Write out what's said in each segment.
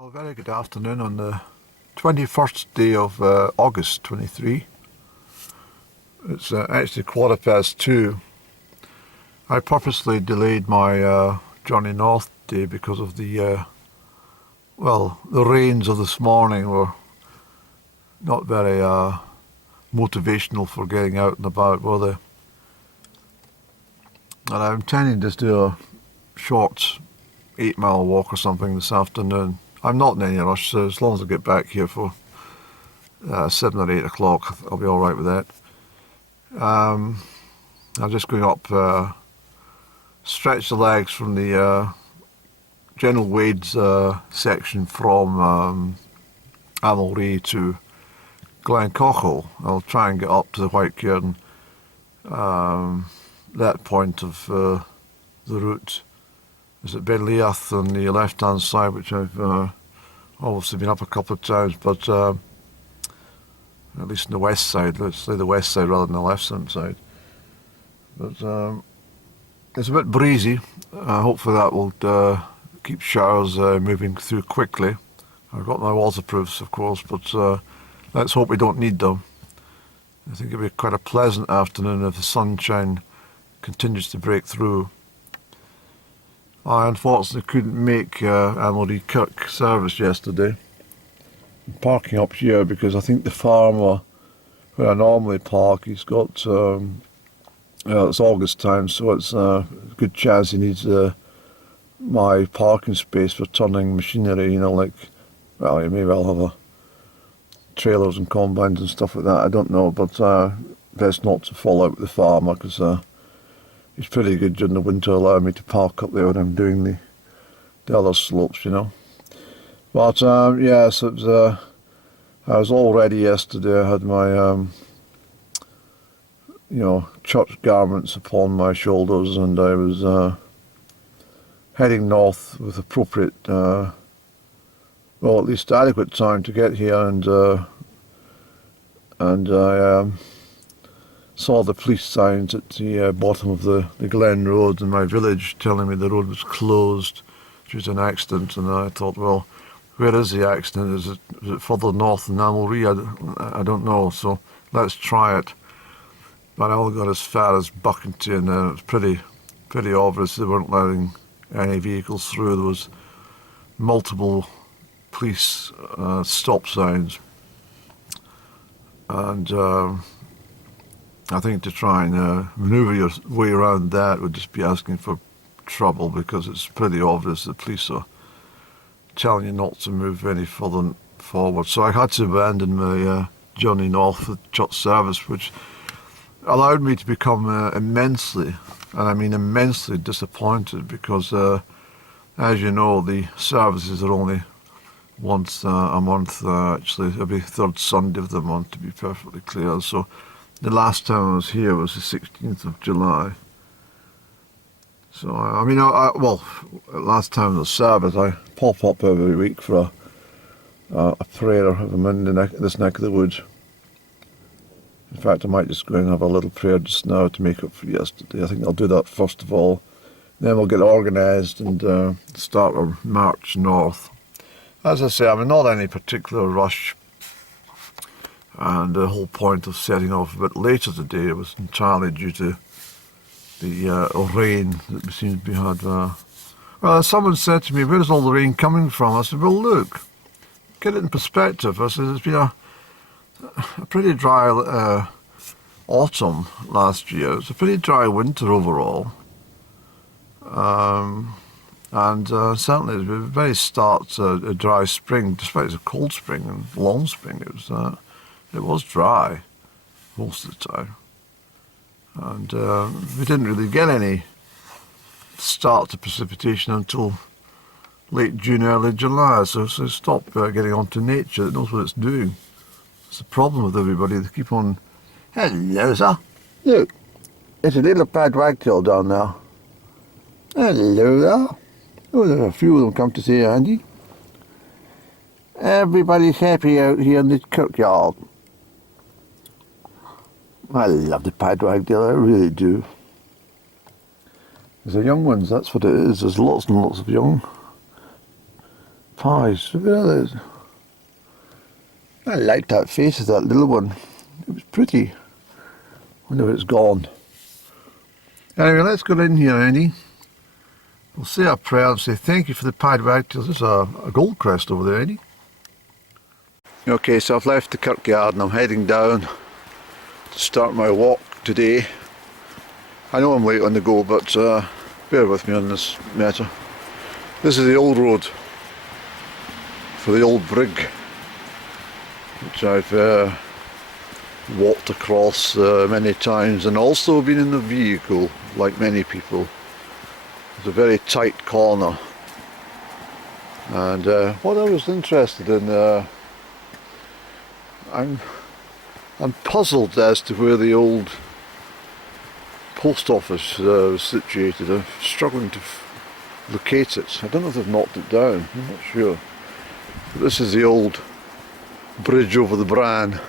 Well, a very good afternoon on the 21st day of August 23. It's actually 2:15. I purposely delayed my journey north day because of the rains of this morning were not very motivational for getting out and about, were they? And I'm intending to do a short 8-mile walk or something this afternoon. I'm not in any rush, so as long as I get back here for 7 or 8 o'clock, I'll be all right with that. I'm just going up, stretch the legs from the General Wade's section from Amulree to Glen Cochill. I'll try and get up to the White Cairn, that point of the route. Is at Benliath on the left-hand side, which I've obviously been up a couple of times, but at least on the west side, let's say the west side rather than the left-hand side. But it's a bit breezy. Hopefully that will keep showers moving through quickly. I've got my waterproofs, of course, but let's hope we don't need them. I think it'll be quite a pleasant afternoon if the sunshine continues to break through. I unfortunately couldn't make Amulree Kirk service yesterday. I'm parking up here because I think the farmer where I normally park, he's got, it's August time, so it's a good chance he needs my parking space for turning machinery, he may well have trailers and combines and stuff like that, I don't know, but best not to fall out with the farmer because he's pretty good during the winter, allowing me to park up there when I'm doing the other slopes, But yes, it was, I was all ready yesterday. I had my church garments upon my shoulders, and I was heading north with appropriate, at least adequate time to get here, and I saw the police signs at the bottom of the Glen Road in my village telling me the road was closed due to an accident, and I thought, well, where is the accident? Is it further north than Amulree? I don't know, so let's try it. But I only got as far as Buckenty, and it was pretty obvious they weren't letting any vehicles through. There was multiple police stop signs, and I think to try and manoeuvre your way around that would just be asking for trouble, because it's pretty obvious the police are telling you not to move any further forward. So I had to abandon my journey north for church service, which allowed me to become immensely disappointed, because as you know, the services are only once a month, actually every third Sunday of the month, to be perfectly clear. So the last time I was here was the 16th of July. So, last time of the service, I pop up every week for a prayer if I'm in this neck of the woods. In fact, I might just go and have a little prayer just now to make up for yesterday. I think I'll do that first of all. Then we'll get organised and start our march north. As I say, I'm in not any particular rush. And the whole point of setting off a bit later today was entirely due to the rain that we seem to be had. Someone said to me, where's all the rain coming from? I said, well, look, get it in perspective. I said, it's been a pretty dry autumn last year. It's a pretty dry winter overall. And certainly it's been a very start a dry spring, despite it's a cold spring and long spring. It was dry most of the time, and we didn't really get any start to precipitation until late June, early July, so stop getting on to nature. It knows what it's doing. It's the problem with everybody. They keep on, hello sir, look, it's a little pad wagtail down there. Hello there. Oh, there's a few of them come to say Andy. Everybody's happy out here in this kirkyard. I love the pad wagtail, I really do. There's the young ones, that's what it is. There's lots and lots of young pies. I liked that face of that little one. It was pretty. Wonder if it's gone. Anyway, let's go in here, Andy. We'll say our prayer and say thank you for the pied wagtails. There's a gold crest over there, Andy. Okay, so I've left the kirkyard and I'm heading down to start my walk today. I know I'm late on the go, but bear with me on this matter. This is the old road for the old brig, which I've walked across many times, and also been in the vehicle, like many people. It's a very tight corner, and what I was interested in, I'm puzzled as to where the old post office was situated. I'm struggling to locate it. I don't know if they've knocked it down, I'm not sure. But this is the old bridge over the Bran,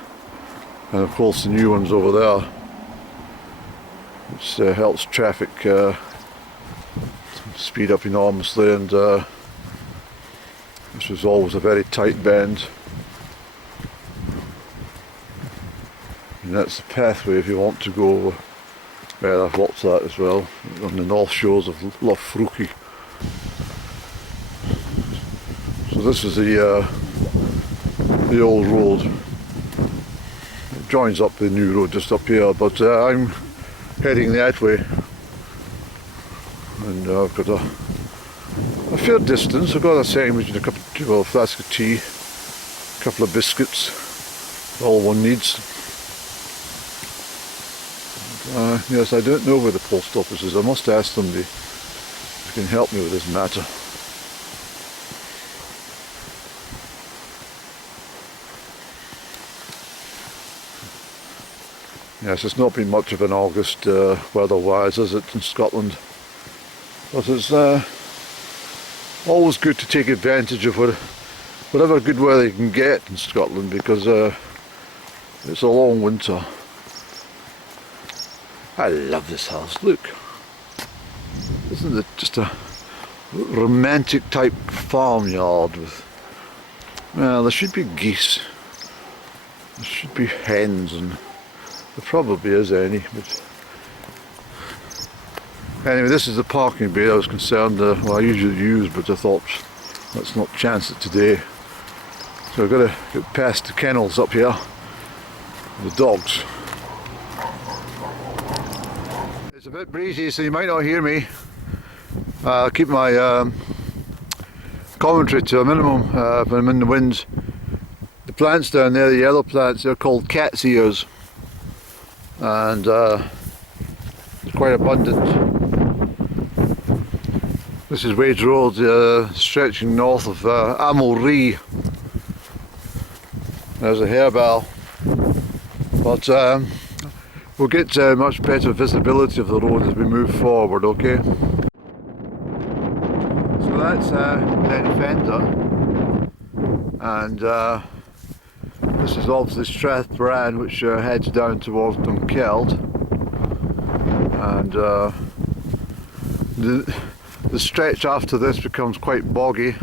and of course the new one's over there, which helps traffic speed up enormously, and this was always a very tight bend. And that's the pathway if you want to go over. Yeah, I've lots of that as well, on the north shores of Lough Fruki. So this is the old road. It joins up the new road just up here, but I'm heading that way. And I've got a fair distance. I've got a sandwich and a flask of tea, a couple of biscuits, all one needs. Yes, I don't know where the post office is. I must ask somebody who can help me with this matter. Yes, it's not been much of an August weather-wise, is it, in Scotland? But it's always good to take advantage of whatever good weather you can get in Scotland, because it's a long winter. I love this house, look. Isn't it just a romantic type farmyard with, well, there should be geese, there should be hens, and there probably is any, but anyway, this is the parking bay I was concerned, well, I usually use, but I thought let's not chance it today. So I've got to get past the kennels up here, the dogs. It's a bit breezy, so you might not hear me. I'll keep my commentary to a minimum when I'm in the wind. The plants down there, the yellow plants, they're called cat's ears, and they're quite abundant. This is Wage Road, stretching north of Amulree. There's a harebell, but we'll get much better visibility of the road as we move forward, okay? So that's Glen Fender, and this is obviously Strathbran, which heads down towards Dunkeld, and the stretch after this becomes quite boggy.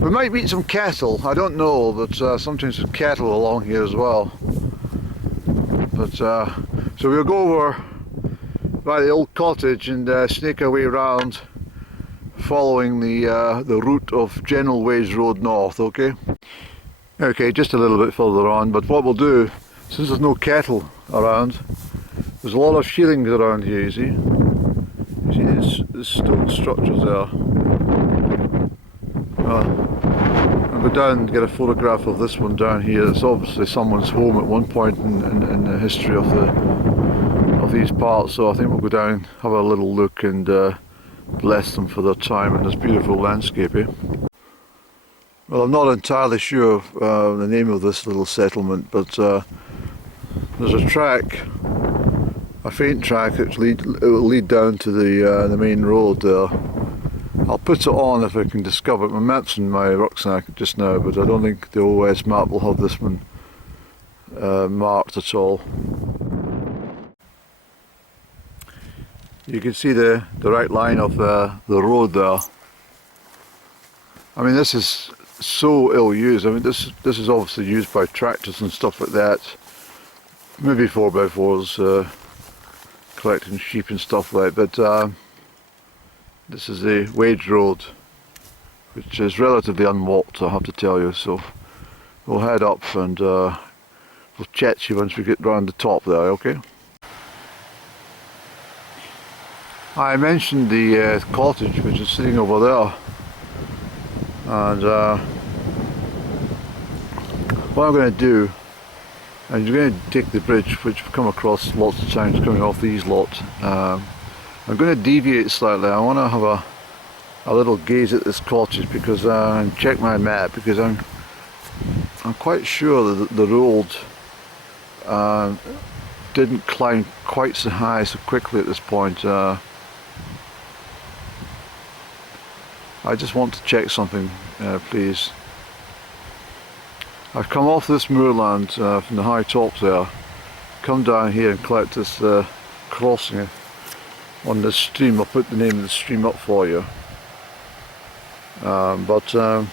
We might meet some cattle, I don't know, but sometimes there's cattle along here as well. But so we'll go over by the old cottage and snake our way around, following the route of General Ways Road North, okay? Okay, just a little bit further on, but what we'll do, since there's no cattle around, there's a lot of shearings around here, you see? You see these stone structures there? I'll go down and get a photograph of this one down here. It's obviously someone's home at one point in the history of these parts, so I think we'll go down, have a little look, and bless them for their time in this beautiful landscape, eh? Well, I'm not entirely sure of the name of this little settlement, but there's a track, a faint track, which it will lead down to the main road there. I'll put it on if I can discover it. My map's in my rucksack just now, but I don't think the OS map will have this one marked at all. You can see the right line of the road there. I mean, this is so ill used. I mean, this is obviously used by tractors and stuff like that. Maybe 4x4s, collecting sheep and stuff like that. But this is the wage road, which is relatively unwalked, I have to tell you. So we'll head up and we'll chat to you once we get round the top there, okay? I mentioned the cottage, which is sitting over there, and what I'm going to do, I'm going to take the bridge, which we've come across lots of times coming off these lots. I'm going to deviate slightly. I want to have a little gaze at this cottage because and check my map, because I'm quite sure that the road didn't climb quite so high so quickly at this point. I just want to check something, please. I've come off this moorland from the high tops there, come down here and collect this crossing on this stream. I'll put the name of the stream up for you. But I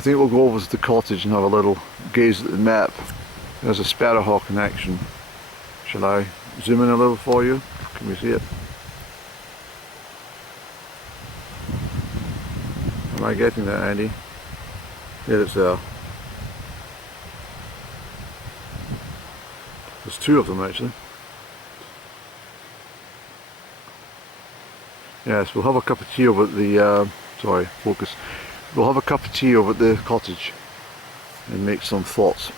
think we'll go over to the cottage and have a little gaze at the map. There's a sparrowhawk in action. Shall I zoom in a little for you? Can we see it? Am I getting that, Andy? There it's there. There's two of them actually. Yes, we'll have a cup of tea over at the, sorry, focus. We'll have a cup of tea over at the cottage and make some thoughts.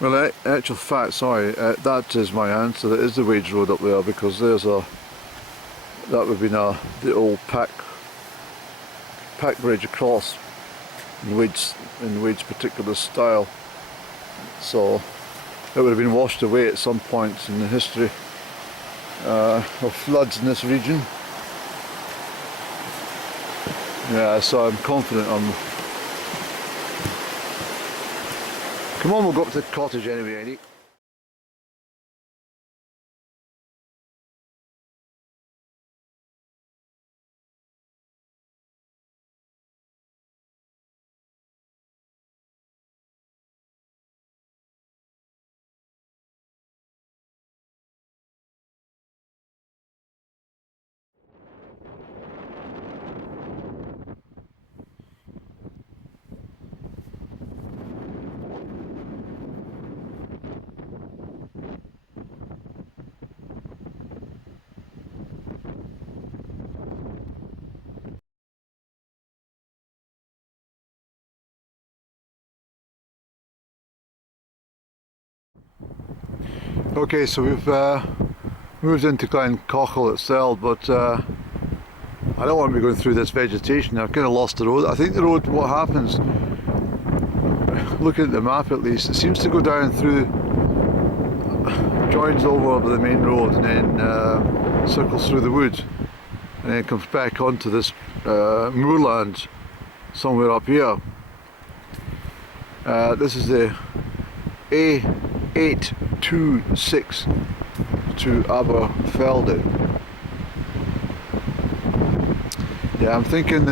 Well, actual fact, sorry, that is my answer. That is the wage road up there, because there's that would have been the old pack bridge across in Wade's particular style. So it would have been washed away at some point in the history of floods in this region. Yeah, so I'm confident Come on, we'll go up to the cottage anyway, Eddie. Okay, so we've moved into Glen Cochill itself, but I don't want to be going through this vegetation. I've kind of lost the road. I think the road, what happens, looking at the map at least, it seems to go down through, joins over the main road and then circles through the woods and then comes back onto this moorland somewhere up here. This is the A826 to Aberfelde. Yeah, I'm thinking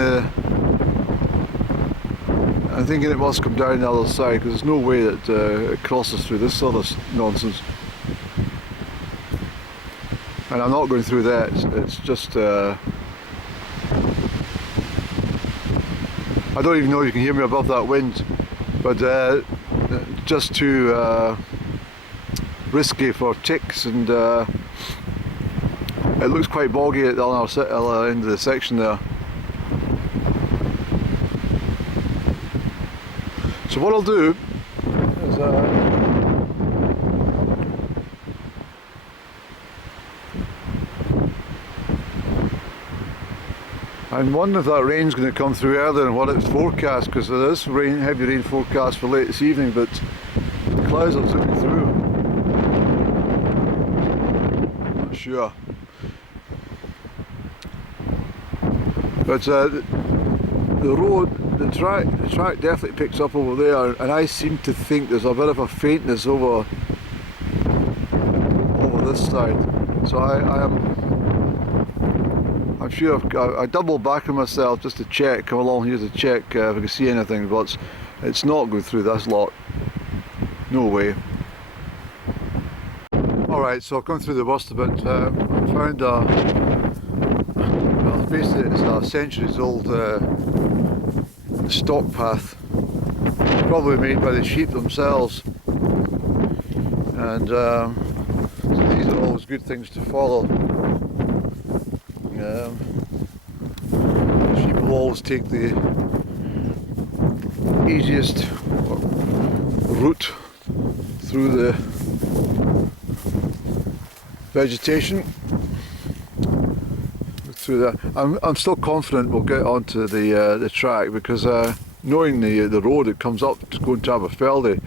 it must come down the other side, because there's no way that it crosses through this sort of nonsense. And I'm not going through that. It's just I don't even know if you can hear me above that wind, but just too risky for ticks, and it looks quite boggy at the other end of the section there. So what I'll do is I'm wondering if that rain's going to come through earlier than what it's forecast, because there is heavy rain forecast for late this evening, but the clouds are zooming through. Not sure. But the road, the track definitely picks up over there, and I seem to think there's a bit of a faintness over I'm sure I double back on myself just to check, come along here to check if I can see anything, but it's not going through this lot. No way. Alright, so I've come through the worst of it. I found well, basically it's a centuries old stock path, probably made by the sheep themselves, and so these are always good things to follow. Sheep will always take the easiest route through the vegetation. Through that, I'm still confident we'll get onto the track, because knowing the road it comes up to go into Aberfeldy,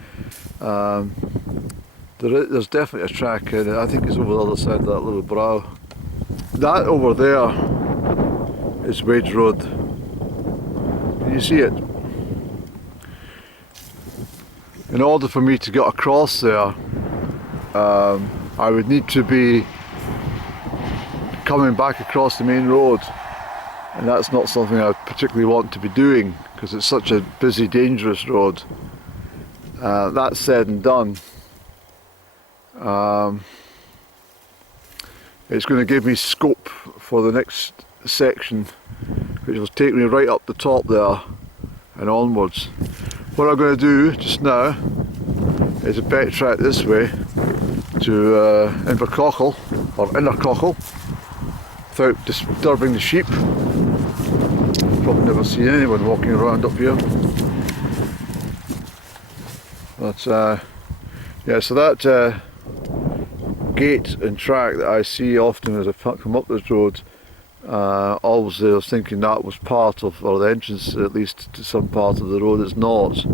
there's definitely a track, and I think it's over the other side of that little brow. That over there is Wade Road. Can you see it? In order for me to get across there, I would need to be coming back across the main road, and that's not something I particularly want to be doing, because it's such a busy, dangerous road. That said and done, it's going to give me scope for the next section, which will take me right up the top there and onwards. What I'm going to do just now is a backtrack this way to Invercochill, or Innercochill, without disturbing the sheep. Probably never seen anyone walking around up here. But yeah, so that gate and track that I see often as I come up this road, always I was thinking that was part of, or the entrance at least to some part of the road. It's not.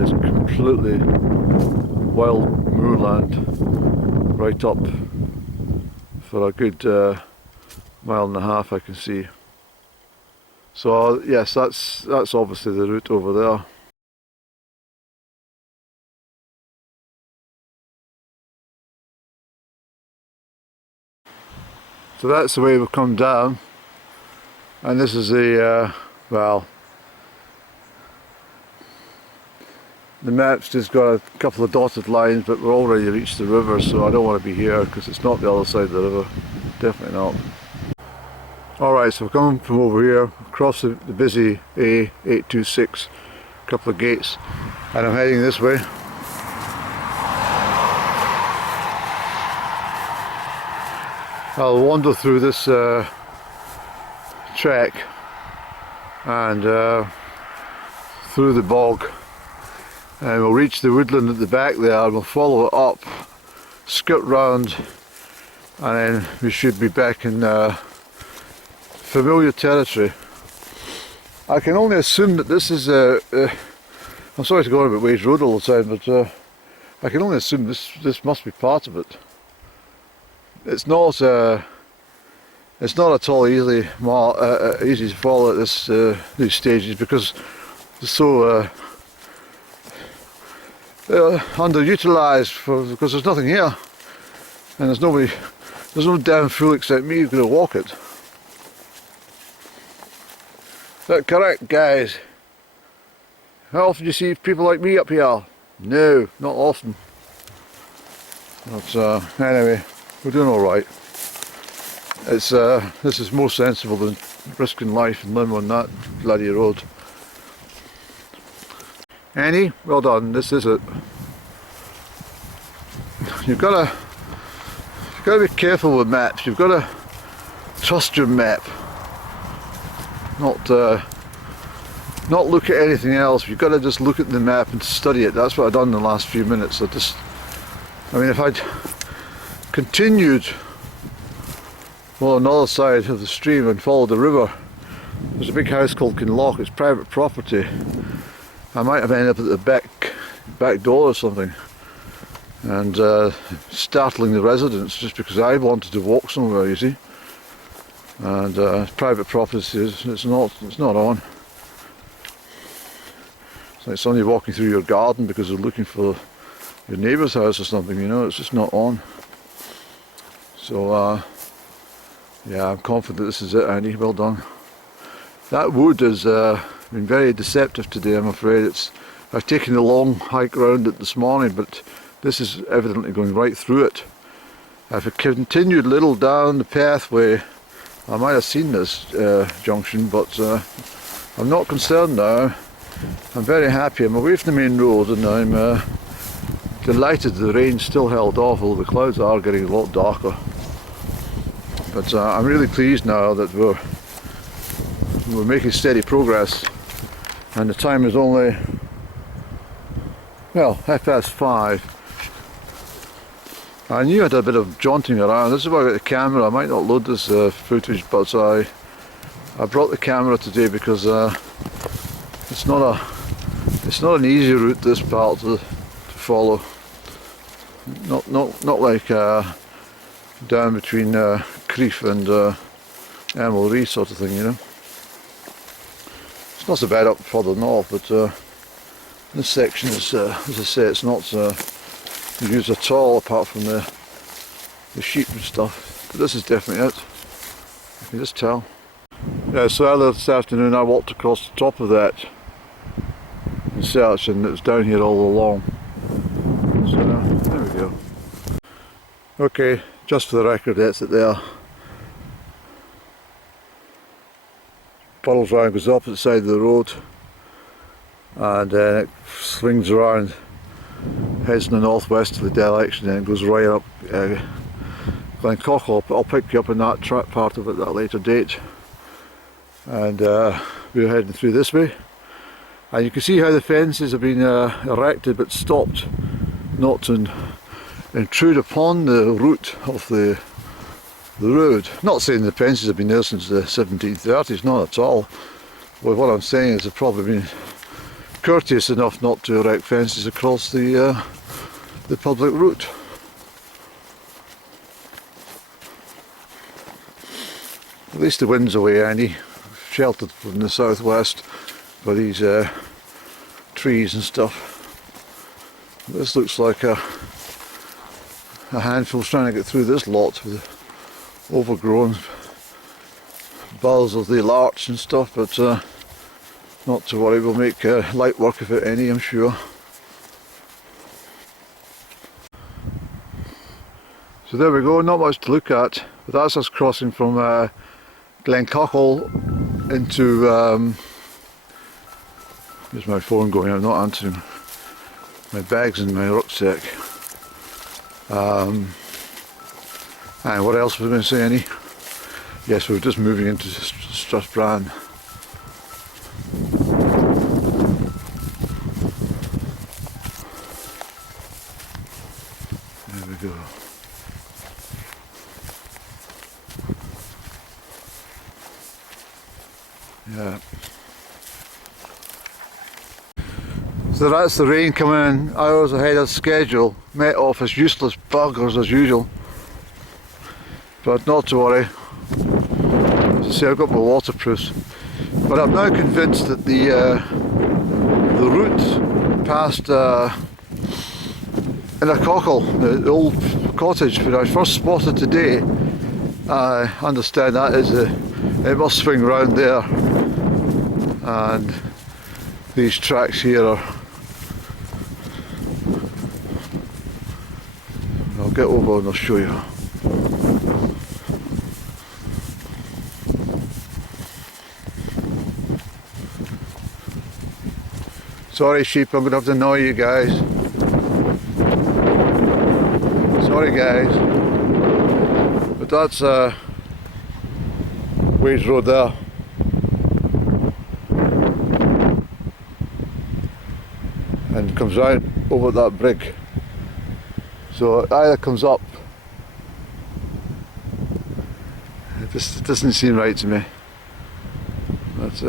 It's completely wild moorland right up for a good mile and a half, I can see. So yes, that's obviously the route over there. So that's the way we've come down, and this is the well, the map's just got a couple of dotted lines, but we've already reached the river, so I don't want to be here because it's not the other side of the river, definitely not. Alright, so we're coming from over here, across the busy A826, a couple of gates, and I'm heading this way. I'll wander through this trek and through the bog, and we'll reach the woodland at the back there, and we'll follow it up, skirt round, and then we should be back in familiar territory. I can only assume that this is I'm sorry to go on about Wade Road all the time, but I can only assume this must be part of it. It's not at all easy to follow at these stages, because it's so underutilised, because there's nothing here, and there's no damn fool except me who's going to walk it. Is that correct, guys? How often do you see people like me up here? No, not often. But anyway, we're doing alright. This is more sensible than risking life and limb on that bloody road. Annie, well done, this is it. You've got to be careful with maps. You've got to trust your map. Not look at anything else. You've got to just look at the map and study it. That's what I've done in the last few minutes. I mean, if I'd continued on the other side of the stream and followed the river, there's a big house called Kinloch. It's private property. I might have ended up at the back door or something, and startling the residents just because I wanted to walk somewhere, you see. And private property, it's not on. It's like somebody walking through your garden because they're looking for your neighbour's house or something, you know. It's just not on. So Yeah, I'm confident this is it, Andy. Well done. That wood has been very deceptive today, I'm afraid. I've taken a long hike round it this morning, but this is evidently going right through it. If it continued a little down the pathway, I might have seen this junction, but I'm not concerned now. I'm very happy. I'm away from the main road, and I'm delighted the rain still held off, although the clouds are getting a lot darker. But I'm really pleased now that we're making steady progress, and the time is only, well, 5:30. I knew I had a bit of jaunting around. This is why I got the camera. I might not load this footage, but I brought the camera today because it's not an easy route, this part to follow. Not like down between Crieff and Amulree sort of thing, you know. It's not so bad up further north, but this section is, as I say, it's not used at all apart from the sheep and stuff. But this is definitely it. You can just tell. Yeah, so earlier this afternoon I walked across the top of that in search, and it was down here all along. So there we go. Okay, just for the record, that's it there. Puddles round, goes opposite side of the road, and then it swings around, heads in the northwest to the direction, and goes right up Glen Cochill. I'll pick you up in that track part of it at a later date. And we're heading through this way, and you can see how the fences have been erected but stopped not to intrude upon the route of the road. Not saying the fences have been there since the 1730s, not at all. Well, what I'm saying is they've probably been courteous enough not to erect fences across the public route. At least the wind's away, Andy. Sheltered from the southwest by these trees and stuff. This looks like a handful's trying to get through this lot with the overgrown boughs of the larch and stuff, but not to worry, we'll make light work of it, any, I'm sure. So there we go, not much to look at, but that's us crossing from Glen Cochill into, there's my phone going, I'm not answering, my bag's in my rucksack. And what else was I going to say, Annie? Yes, we're just moving into Strathbran. There we go. Yeah. So that's the rain coming in hours ahead of schedule. Met off as useless buggers as usual. But not to worry. As I say, I've got my waterproofs. But I'm now convinced that the route past in a cockle, the old cottage when I first spotted today, I understand that is it must swing round there, and these tracks here are, I'll get over and I'll show you. Sorry sheep, I'm going to have to annoy you guys. Sorry guys. But that's Wade's Road there. And comes round over that brig. So it either comes up. It doesn't seem right to me. But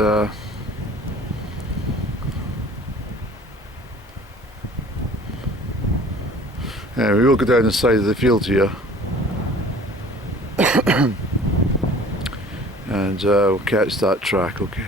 yeah, we will go down the side of the field here. And we'll catch that track, okay.